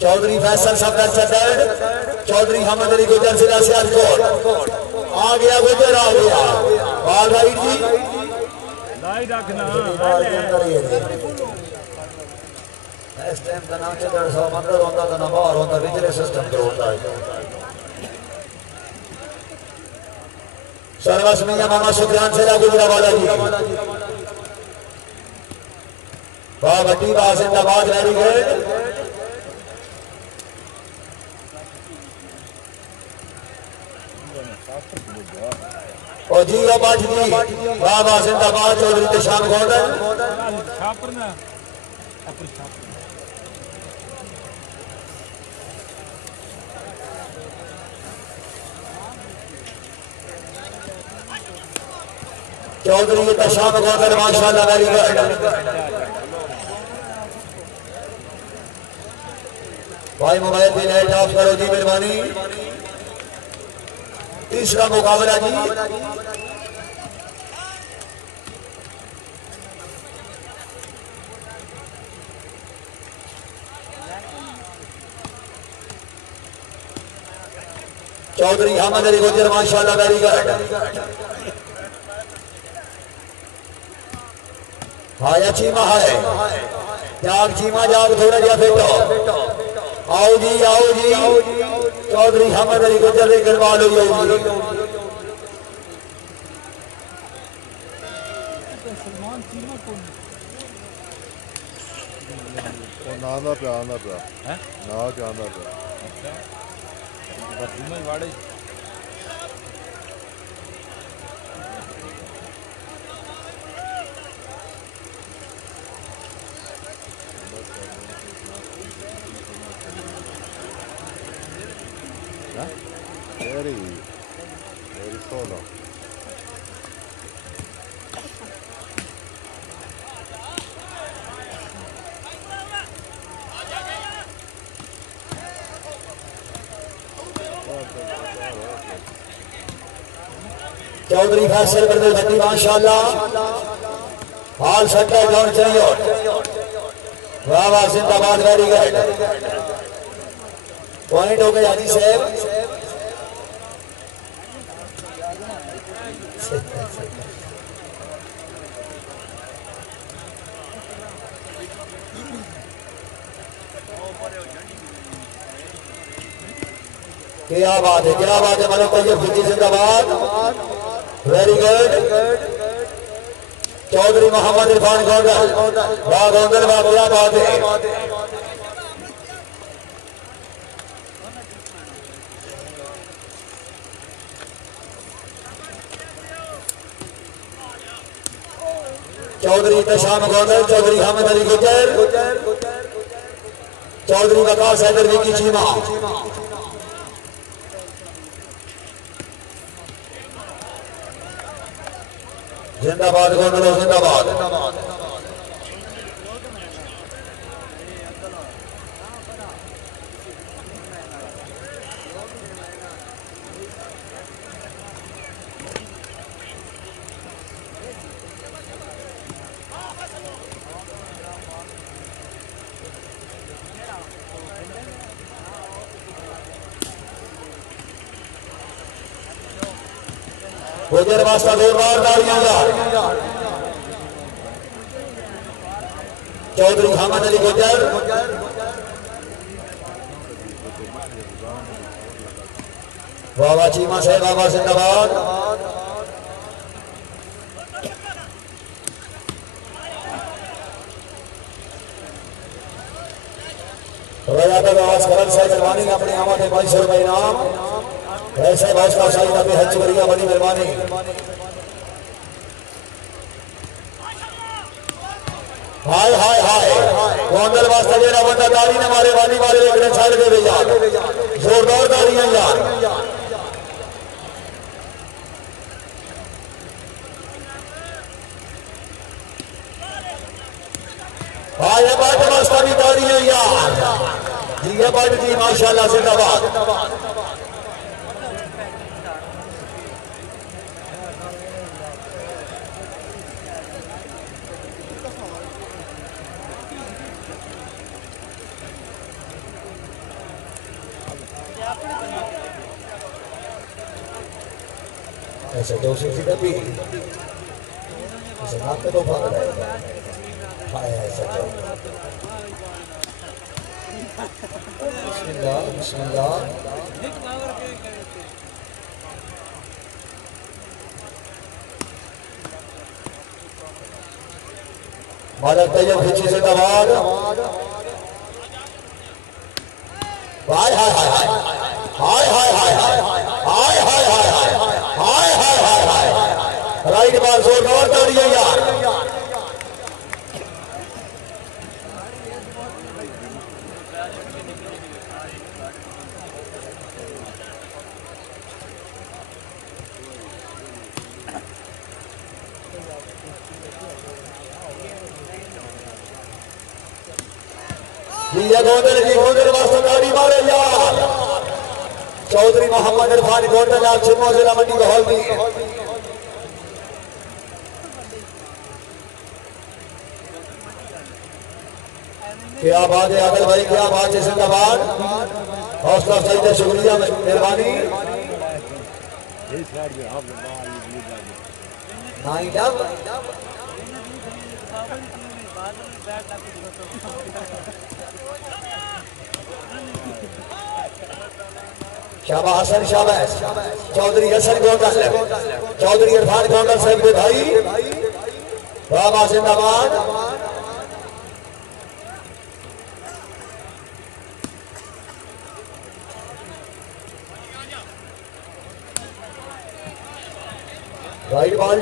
चौधरी फैसल सफदर चदर चौधरी हमद अली गुजर जिला सियालकोट आ गया गुजर आ गया बाल राइट जी लाई रखना इस टाइम का नाम चदर सौ अंदर होता तो ना बाहर होता विजरे सिस्टम जो होता है सर्वस्मिया मामा शुक्रान से गुजरा वाला जी वाह बट्टी बात जिंदाबाद वेरी गुड और जी आबाद जी वाह वाह जिंदाबाद चौधरी तशान गौडन छापरना अपनी छापर चौधरी तशान गौडन माशाल्लाह वेरी गुड भाई मोबाइल पे लाइट ऑफ करो जी मेहरबानी तीसरा मुकाबला जी चौधरी हमद अली गुजर माशाल्लाह वेरी गुड हाया चीमा है जाग चीमा जाग थोड़ा जा फेटो आओ जी चौधरी हमद अली गुजर के गरबा लो जी आना पे है ना क्या आना पे बस में वाड़े very solo. चौधरी फैसल बर्दल भट्टी माशाल्लाह हाल सट्टा डाउन चाहिए वाह वाह जिंदाबाद वेरी गुड पॉइंट हो गए हाजी साहब क्या बात है मतलब तैयब फुजी जिंदाबाद वेरी गुड चौधरी मोहम्मद इरफान गौंडल वाह गौंडल वाह क्या बात है चौधरी तशाम गौंडल चौधरी हमद अली गुजर चौधरी वकास हैदर विकी चीमा जिंदाबाद गौंडल जिंदाबाद गुजर वास्ता जोरदार तालियां चौधरी हमद अली गुजर बाबा चीमा साहब बाबा जिंदाबाद आवाज करन साहब मेहरबानी अपनी आमद 500 रुपए इनाम ऐसे भाजपा साहिब अभी हज करिया बड़ी मेहरबानी हाय हाय हाय गोंदल वास्ते जेड़ा बंदा ताली ने मारे वाली वाले देखने छाड़ दे यार जोरदार तालियां यार हाय बाट वास्ते भी तालियां यार जी बाट जी माशाल्लाह जिंदाबाद ऐसे 200 डब्बी ऐसे नाक तो भाग रहा है हाय ऐसा बिस्मिल्लाह बिस्मिल्लाह मालक तैयब पीछे से दबाद हाय हाय हाय हाय हाय हाय हाय हाय हाय हाय हाय हाय हाय हाय हाय राइट बॉल जोरदार ताड़ियां यार गोंदल वास्ते गाड़ी मारे यार चौधरी मोहम्मद इरफान गोंदल आप छिन्नों जिला मंडी का हॉल में क्या बात है आदिल भाई क्या बात है जिंदाबाद हौसला अफजाई का शुक्रिया मेहरबानी शाबाश हसन शाबाश चौधरी हसन गोंदल चौधरी इरफान गोंदल साहब के भाई बाबा जिंदाबाद राइट बॉल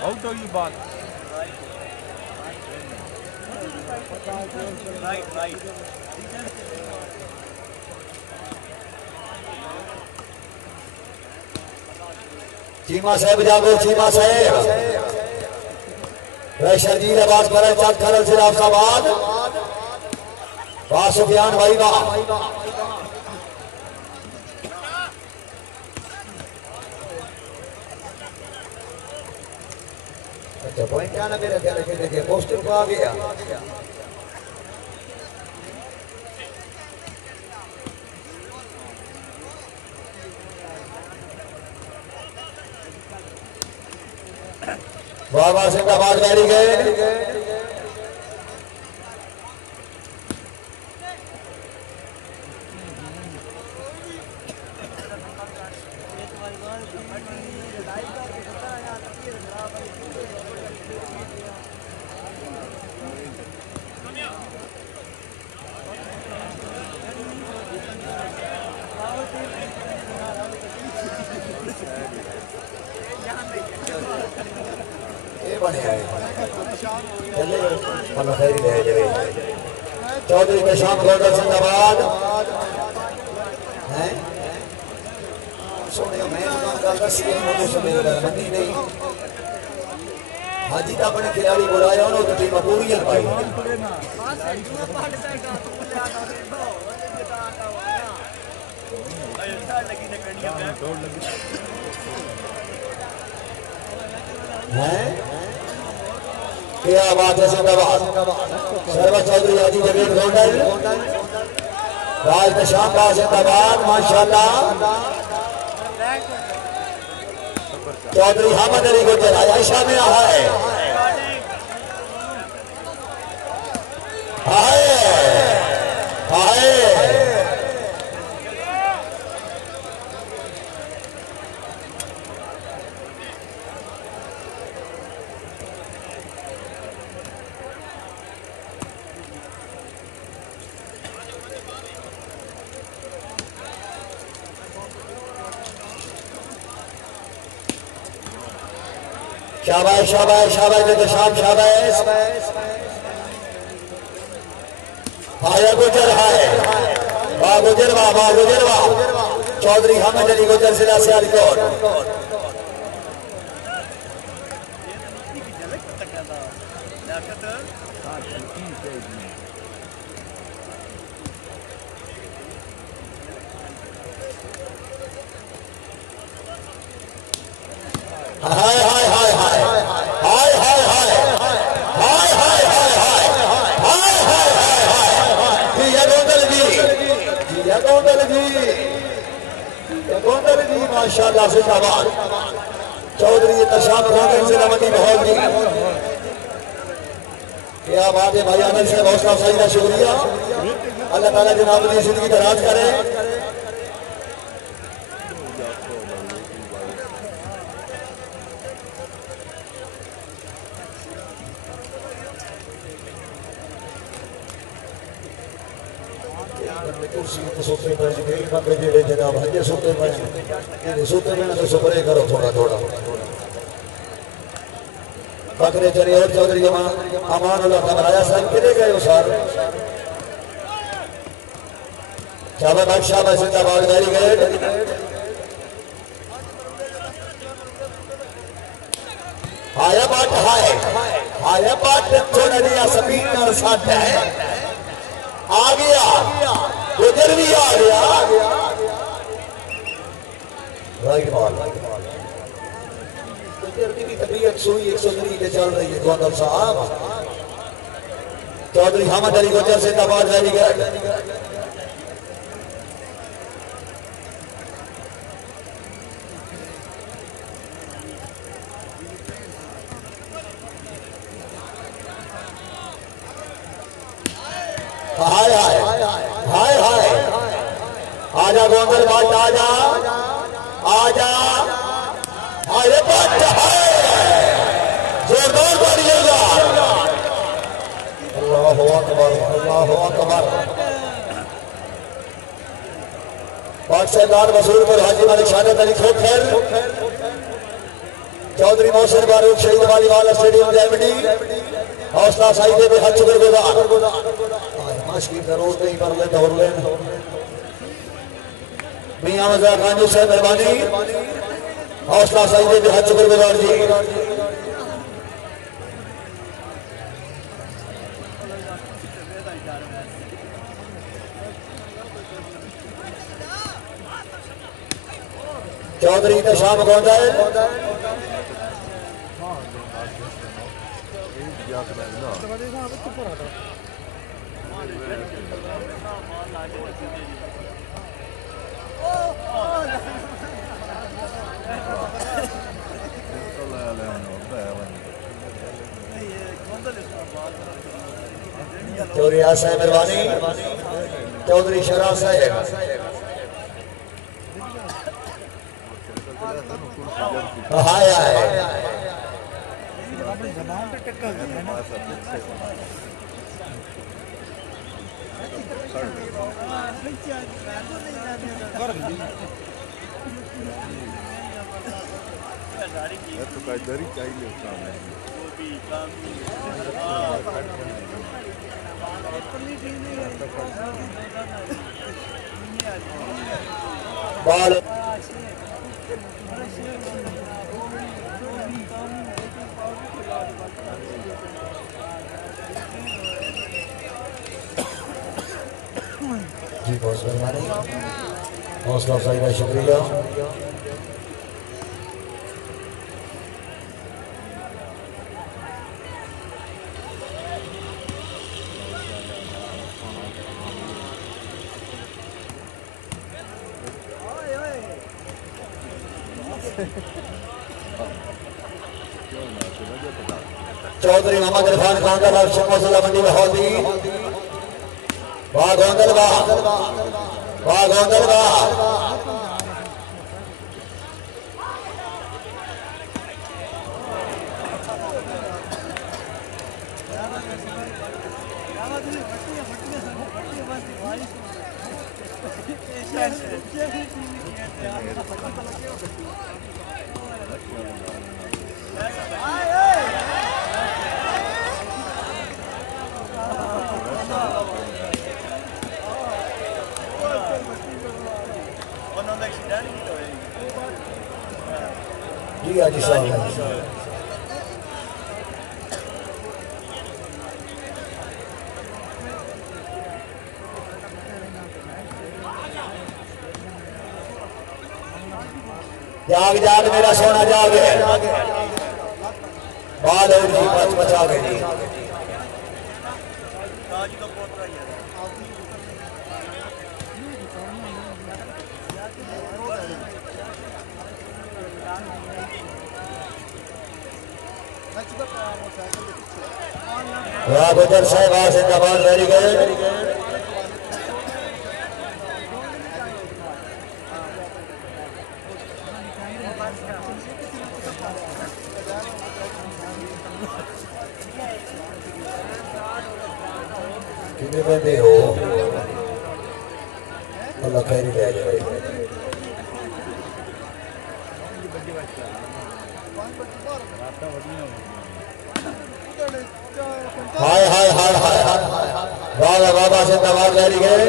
आउट होगी बात राइट चीमा साहब जागो चीमा साहब शर्जील आवाज पर चक खरल से राफसाबाद वाह सुफियान भाई वाह अच्छा पॉइंट आना मेरे ख्याल से देखिए पोस्टर को आ गया वाह वाह जिंदाबाद गाड़ी गए चौधरी प्रशांत गोंदल जिंदाबाद है सोने मैं मंदी नहीं हाजी तो अपने खिलाड़ी बुलाया उन्होंने टीम पूरी पाई है क्या बात है जिंदाबाद सर्वत चौधरी हाजी जमीर गोंडल राज शानदार जिंदाबाद माशाल्लाह चौधरी हामिद अली गुजर आयशा में हाय हाय हाय शाबाश शाबाश शाबाश शाम शाबाश हाय गुजर हाय वाह गुजर वाह वाह गुजर वाह चौधरी हामिद अली गुजर जिला सियालकोट हाय हाय हाय हाय हाय हाय हाय हाय हाय हाय हाय हाय हाय हाय हाय ये गोंदल जी गोंदल जी माशाल्लाह जिंदाबाद। चौधरी तशाम गोंदल जिला मंडी माहौल जी क्या बात है भाई आनंद साहब हौसला अफजाई का शुक्रिया। अल्लाह ताला जनाब की जिंदगी दराज करे। सोते पे बंदे जेड़े जनाब हजे सोते पे सोते पे तो सुपरे करो थोड़ा थोड़ा बकरे चले और चौधरी अमान अल्लाह कमराया साहब कितने गए सर शाबाश शाबाश जिंदाबाद वेरी गुड। आया बाट आया बाट थोड़ा दिया स्पीड का साथ है आ गया गुजर भी आ गया राइट बॉल की तबीयत सुई 103 पे चल रही है गोंदल साहब। चौधरी हमद अली गुजर से जिंदाबाद वेरी गुड। हाय हाय हाय हाय आजा गोंदल बाट आजा आजा आए बाट है जोरदार बढ़िएगा। अल्लाहु अकबर अल्लाहु अकबर। बादशाह वसूल पर हाजी मालिक शाहद अली खोखर चौधरी मोहसिन फारूक शहीद वालीवाला स्टेडियम जयमंडी हौसला साइड में हज शुक्रगुजार मशकी जरूर नहीं कर ले दौड़ ले मियां मजा खानी से मेहरबानी हौसला साइड में हज शुक्रगुजार जी। चौधरी तशाम गोंदल चौधरी आसा मेहरबानी चौधरी शरा साहब हाय हाय बॉल जी बहुत मेहरबानी हौसला अफजाई का शुक्रिया। चौधरी मोहम्मद इरफान गोंदल और शमोसला मंडी में होती वाह गोंदल वाह वाह गोंदल वाह जी हाजी साहब जाग जाग मेरा सोना जाग है बाल और जी बच बचा गए जी वाह गुजर साहब आज जिंदाबाद वेरी गुड कितने बंदे हो अल्लाह खैर ही ले जाए हाय हाय हाय हाय वाह बाबा से दबाव जारी गए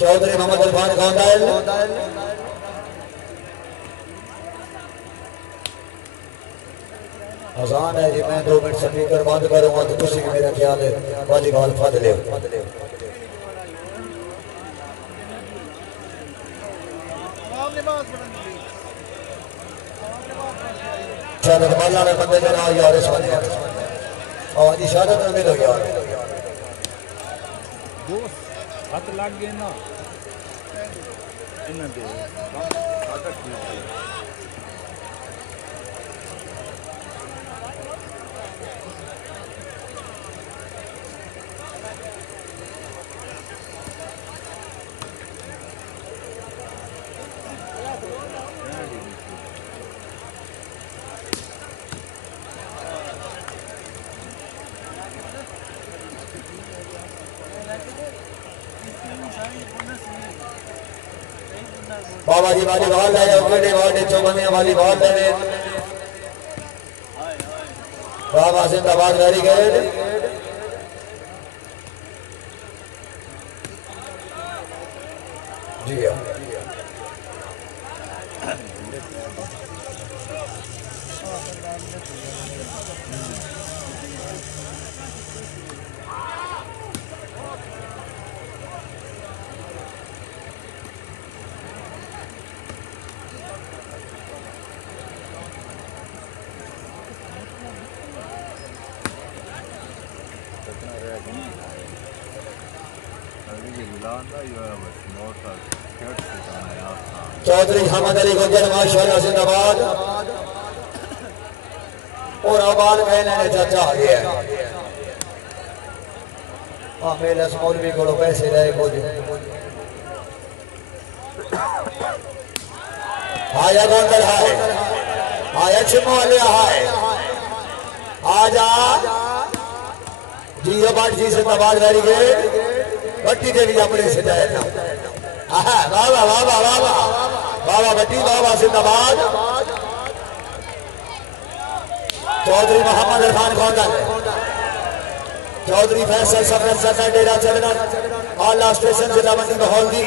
चौधरी मोहम्मद इरफान गोंदल अजान है जी मैं 2 मिनट स्पीकर बंद करूंगा तो तुसी की मेरा ख्याल है वॉलीबॉल फद ले शहादत वाला ने बंदे के नाल यार इस वाले और जी शहादत में मिलो यार हाथ लग गए ना इन्हां दे आदत ठीक है बाबा जी वॉलीबॉल है उगड़े वाले चौबंदियां वॉलीबॉल है बाबा जिंदाबाद वेरी गुड जी चौधरी हमद अली गुजर माशाल्लाह जिंदाबाद और आबाद कहने ने चाचा आ गया मेरे मौलवी को पैसे रहे कुछ आया गोंदल है आया छिमोलिया है आजा जी बाट जी जिंदाबाद वेरी गुड बट्टी देवी अपने से जाए ना बाबा बाबा बाबा बाबा बट्टी बाबा जिंदाबाद चौधरी मोहम्मद इरफान गोंदल चौधरी फैसल सफर सफर डेरा चलना आला स्टेशन जिला मंडी माहौल दी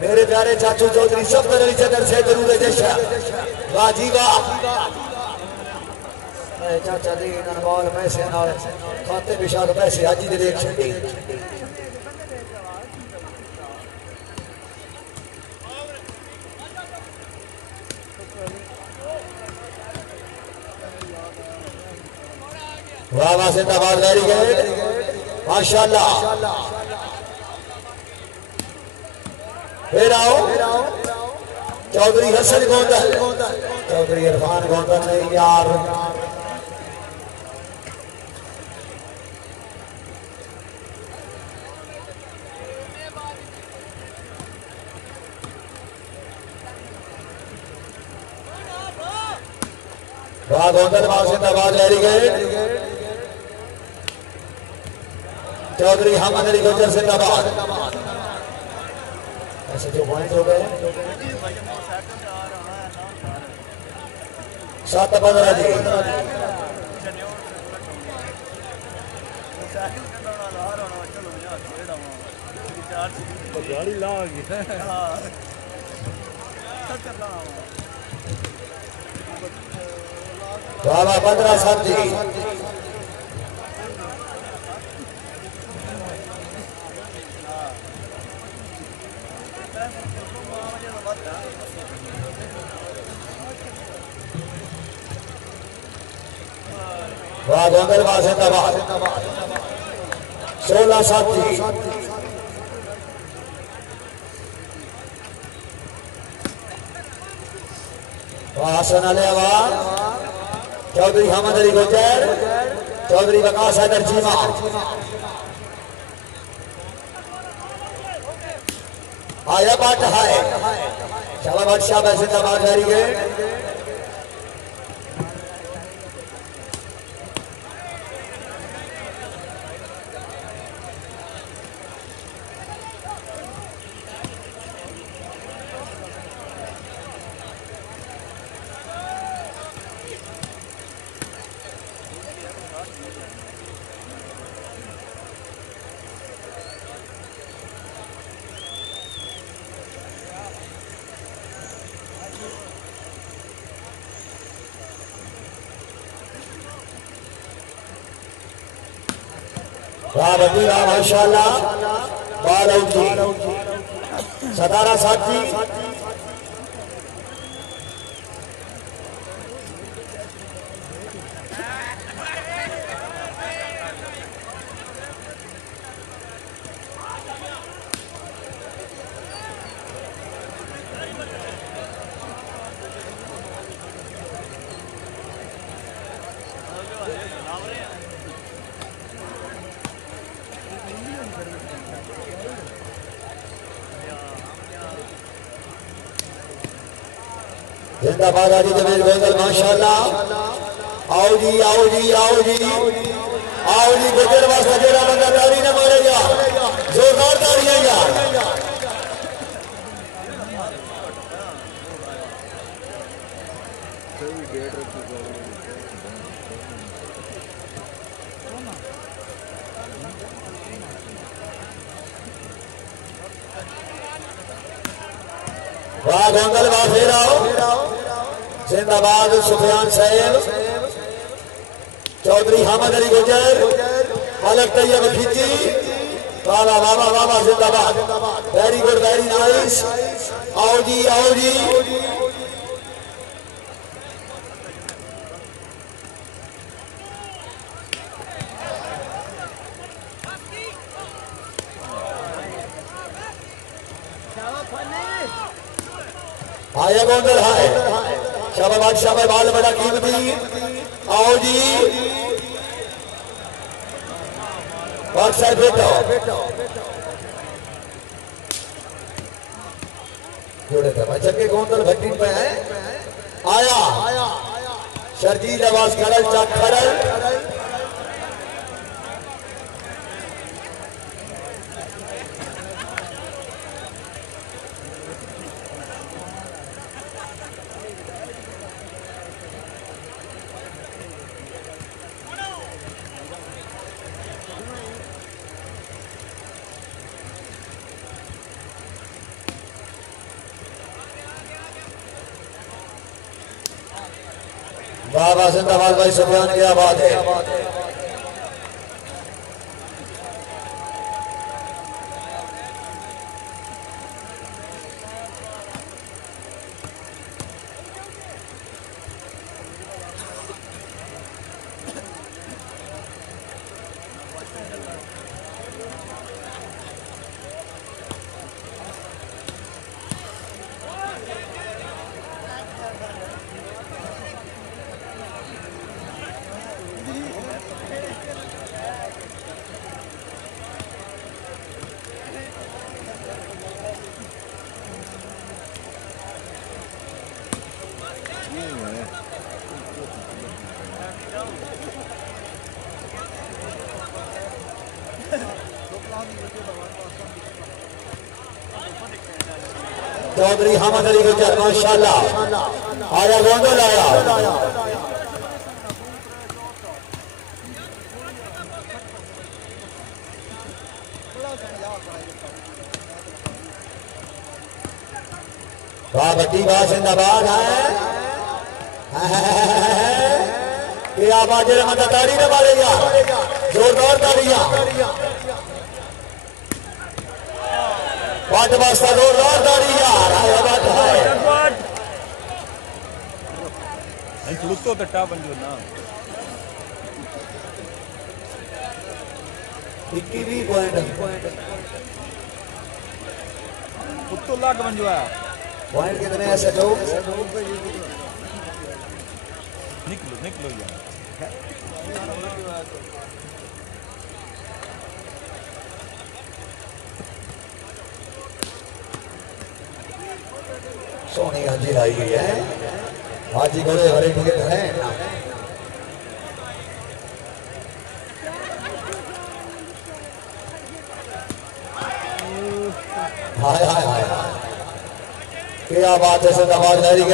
मेरे प्यारे चाचू चौधरी सफर अली चदर से दरूद जशा वाह जी वाह चाचा दी नरवाल पैसे नाल खाते विशाल पैसे आज ही देख छड़ी वाह वाह जिंदाबाद वेरी गुड माशाल्लाह फिर आओ चौधरी हसन गोंदल चौधरी इरफान गोंदल नहीं यार वाह गोंदल वाह जिंदाबाद वेरी गुड चौधरी हमद अली गुजर जिंदाबाद ऐसे जो पॉइंट हो गए 7-15 जी गाड़ी ला गई बाबा 15-7 जी वाह गोंदल वाह जिंदाबाद 16-7 जी हसन अली आवाज चौधरी हमद अली गुजर चौधरी वकास हैदर चीमा आया बाट है शाबाश शाबाश जिंदाबाद वेरी गुड वाह बदी वाह माशाअल्लाह बाल आउट जी 17 साथी जिंदाबाद आदि जमील गोंदल माशाअल्लाह आओ जी आओ जी आओ जी आओ जी गुजर वास्ता जेड़ा बंदा ताड़ी ना मारे यार जोरदार ताड़ियां यार वाह गोंदल वाह फिर आओ जिंदाबाद सुफियान साहेब चौधरी हमद अली गुजर अलग तैयब खींची वाह वाह वाह जिंदाबाद वेरी गुड वेरी नाइस आओ जी आओ जी आया गोंदल है शाबाश शाबाश बाल बड़ा कीमती आओ जी बात साहब बेटो जोड़े थे बच्चे के गोंदल भट्टी पे है आया शर्जील आवाज खरल चाक खरल बाबा जिंदाबाद भाई सुफियान क्या बात है चौधरी हमद अली गुजर माशाअल्लाह आया गोंदल आया वाह बट्टी वाह जिंदाबाद है क्या बात है मत ताड़ी न मारे यार जोरदार ताड़ियां बात वास्ता जोरदार ताड़ी यार आया बात है लुत्तो तट्टा बंजो ना 21 पॉइंट उत्तो लाख बंजो है पॉइंट कितने ऐसे लोग निकलो निकलो यार सोनी हाजी लाई गई है हाजी घोड़े हरे टिकट है हाय हाय हाय क्या बात है जिंदाबाद वेरी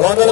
गुड